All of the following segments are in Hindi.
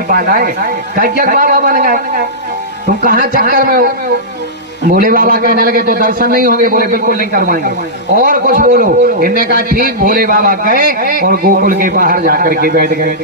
बाद आए कज्जक बाबा बन गए। तुम कहाँ चक्कर में हो? भोले बाबा कहने लगे तो दर्शन नहीं होंगे। बोले बिल्कुल नहीं करवाएंगे। और कुछ बोलो। इनने कहा ठीक। भोले बाबा गए और गोकुल के बाहर जाकर के बैठ गए।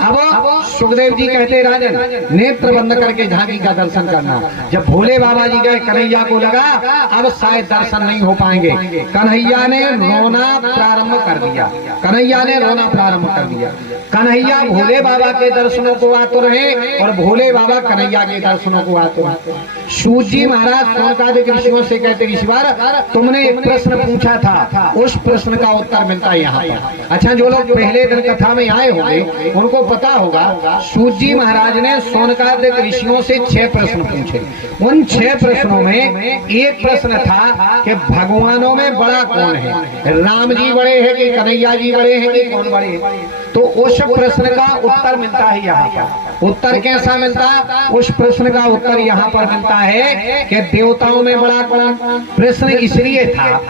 अब सुखदेव जी कहते राजन नेत्र बंद करके झांकी का दर्शन करना। जब भोले बाबा जी गए कन्हैया को लगा अब शायद दर्शन नहीं हो पाएंगे। कन्हैया ने रोना प्रारंभ कर दिया। कन्हैया ने रोना प्रारंभ कर दिया। कन्हैया भोले बाबा के दर्शनों को आतुर है और भोले बाबा कन्हैया के दर्शनों को आतुर है। सूत जी महाराज सोनकादिक ऋषियों से कहते ईश्वर तुमने एक प्रश्न पूछा था, उस प्रश्न का उत्तर मिलता है यहाँ पर। अच्छा, जो लोग पहले दिन कथा में आए होंगे उनको पता होगा सूत जी महाराज ने सोनकादिक ऋषियों से 6 प्रश्न पूछे। उन 6 प्रश्नों में एक प्रश्न था कि भगवानों में बड़ा कौन है, राम जी बड़े हैं कि कन्हैया जी बड़े हैं कि कौन बड़े हैं? तो उस प्रश्न का उत्तर मिलता है यहाँ पर। उत्तर कैसा मिलता? उस प्रश्न का उत्तर यहाँ पर मिलता है कि देवताओं में बड़ा कौन। प्रश्न इसलिए था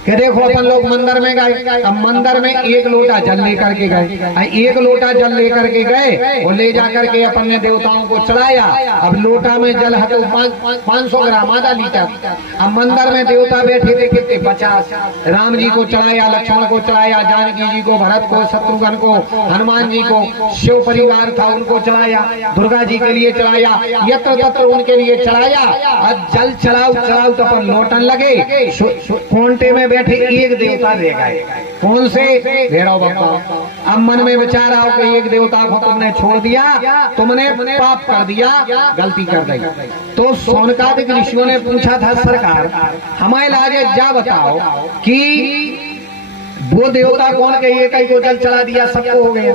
कि देखो अपन लोग मंदिर में गए, अब मंदिर में 1 लोटा जल लेकर के गए। 1 लोटा जल लेकर के गए और ले जाकर के अपन ने देवताओं को चढ़ाया। अब लोटा में जल है तो 500 ग्राम, आधा लीटर। अब मंदिर में देवता बैठे थे कितने? 50। राम जी को चढ़ाया, लक्ष्मण को चढ़ाया, जानकी जी को, भरत को, शत्रुघ्न को, हनुमान जी को, शिव परिवार था उनको चढ़ाया, दुर्गा जी के लिए चढ़ाया, यत्र तत्र उनके लिए चढ़ाया। अब जल चढ़ाओ चढ़ाओ तो अपन लौटन लगे। कोंटे में बैठे एक देवता रह गए। कौन से? भैरव बाबा। अब मन में विचार आओ कि एक देवता को तुमने छोड़ दिया, तुमने पाप कर दिया, गलती कर दी। तो सोनकादिक ऋषियों ने पूछा था सरकार हमारे लागे जा बताओ कि वो देवता कौन के एक ही को जल चढ़ा दिया सबको हो गया,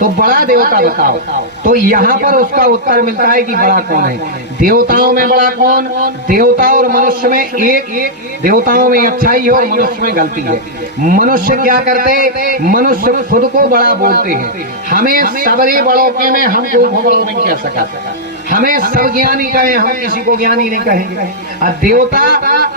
तो बड़ा देवता बताओ। तो यहाँ पर उसका उत्तर मिलता है कि बड़ा कौन है। देवताओं में बड़ा कौन? देवता और मनुष्य में एक, देवताओं में अच्छाई है और मनुष्य में गलती है। मनुष्य क्या करते? मनुष्य खुद को बड़ा बोलते हैं। हमें सबरे बड़ों के में हमको बड़ों नहीं कह सका, हमें सब ज्ञानी कहें, हम किसी को ज्ञानी नहीं कहेंगे। और देवता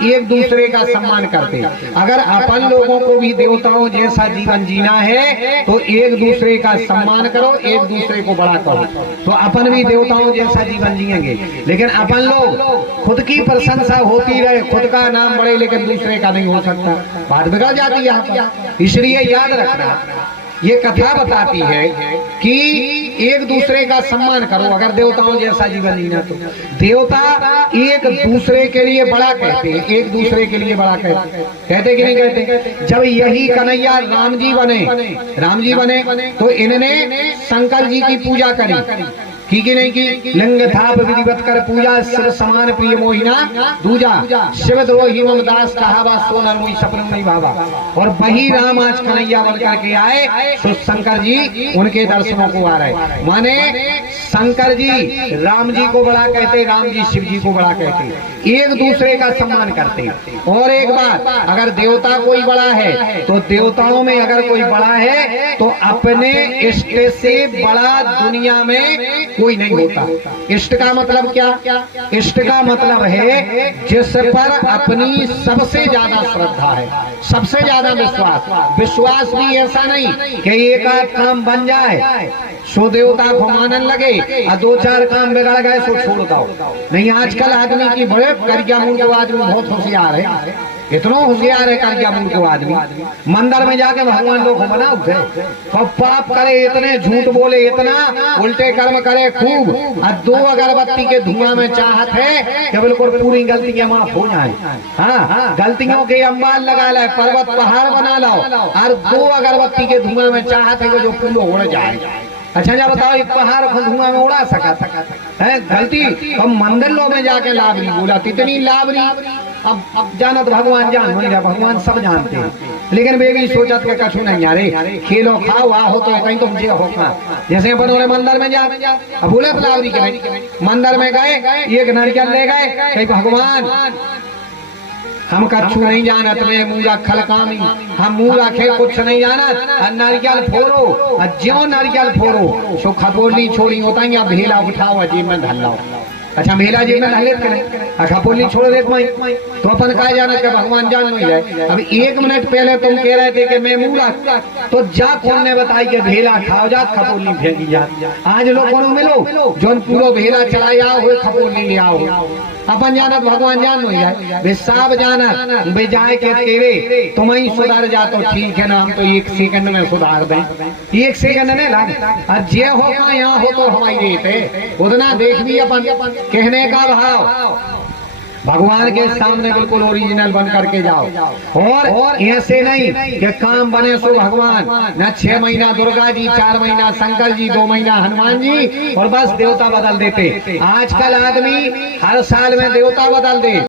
एक दूसरे का सम्मान करते। अगर अपन लोगों को भी देवताओं जैसा जीवन जीना है तो एक दूसरे का सम्मान करो, एक दूसरे को बड़ा करो, तो अपन भी देवताओं जैसा जीवन जिएंगे। लेकिन अपन लोग खुद की प्रशंसा होती रहे, खुद का नाम बढ़े, लेकिन दूसरे का नहीं हो सकता, बात बिगड़ जाती है। इसलिए याद रखना, ये कथा बताती है कि एक दूसरे का सम्मान करो अगर देवताओं जैसा जीवन जीना। तो देवता एक दूसरे के लिए बड़ा कहते हैं, एक दूसरे के लिए बड़ा कहते कि नहीं कहते? जब यही कन्हैया राम जी बने तो इन्होंने शंकर जी की पूजा करी कि नहीं की? लिंग थाप विधिवत कर पूजा, शिव समान प्रिय मोहिना दूजा, शिव द्रोही मम दास कहावा, सोनर मुई सपन नहीं भावा। और वही राम आज कन्हैया बन करके आए, तो शंकर जी उनके दर्शनों को आ रहे। माने शंकर जी राम जी को बड़ा कहते, राम जी शिव जी को बड़ा कहते, एक दूसरे का सम्मान करते। और एक बात, अगर देवता कोई बड़ा है तो देवताओं में अगर कोई बड़ा है तो अपने इष्ट से बड़ा दुनिया में कोई नहीं होता। इष्ट का मतलब क्या? इष्ट का मतलब है जिस पर अपनी सबसे ज्यादा श्रद्धा है, सबसे ज्यादा विश्वास। विश्वास भी ऐसा नहीं कि एक आध काम बन जाए सो देवता को मानने लगे और 2-4 काम बिगड़ गए सो छोड़ दो। नहीं, आजकल आदमी की बड़े करिया मुंह को आदमी बहुत होशियार है, इतना होशियार है करिया मुंह को आदमी। मंदिर में जाके भगवान लोग बना उठे, पाप करे इतने, झूठ बोले इतना, उल्टे कर्म करे खूब, और 2 अगरबत्ती के धुआं में चाहत है कि बिल्कुल पूरी गलतियां माफ हो जाए। हाँ, गलतियों के अंबार लगा लाए, पर्वत पहाड़ बना लो, और 2 अगरबत्ती के धुआं में चाहत है कि जो पूरा उड़ जाए। अच्छा जा बताओ, एक पहाड़ को धुआं में उड़ा सका है गलती? अब मंदिर लो में जाके लाभरी बोला, इतनी लाभरी। अब जानत भगवान जान नहीं रहा, भगवान सब जानते हैं, लेकिन वे भी सोचत के कछु नहीं यारे, खेलो खाओ आओ तो कहीं तुम जे हो। जैसे अपन बोले मंदिर में जा, अब बोले तो लावरी के मंदिर में गए, एक नारियल ले गए, कहीं भगवान हम कछु नहीं जानत में मूला खलकामी, हम मुँह रखे कुछ नहीं जानत, नारियल फोड़ो, ज्यो नारियल फोड़ो सो खबोली छोड़ी होता है, भेला उठाओ अजीब में धल लाओ। अच्छा मेला जी में नहलेत के नहीं खपोली छोड़ देत मई तो अपन कहा जाना कि भगवान जान नहीं जाए। अब 1 मिनट पहले तुम कह रहे थे कि मैं मूर्ख, तो जा कौन ने बताई कि भेला खाओ जात खपोली फेंकी जात। आज लोग को मिलो जोन पूरा भेला चलाई आओ हुए खपोली ले आओ। अपन जानत भगवान जान नहीं जाए, वे सब जानत वे जाए के तेरे तुम ही सुधार जा तो ठीक है ना, हम तो 1 सेकंड में सुधार दें। 1 सेकंड में लाग और जे होगा यहाँ हो तो हमारी रेत उतना देख भी अपन कहने का भाव भगवान के सामने बिल्कुल ओरिजिनल बन करके जाओ। और ऐसे नहीं कि काम बने सो भगवान न 6 महीना दुर्गा जी, 4 महीना शंकर जी, 2 महीना हनुमान जी और बस देवता बदल देते। आजकल आदमी हर साल में देवता बदल दे।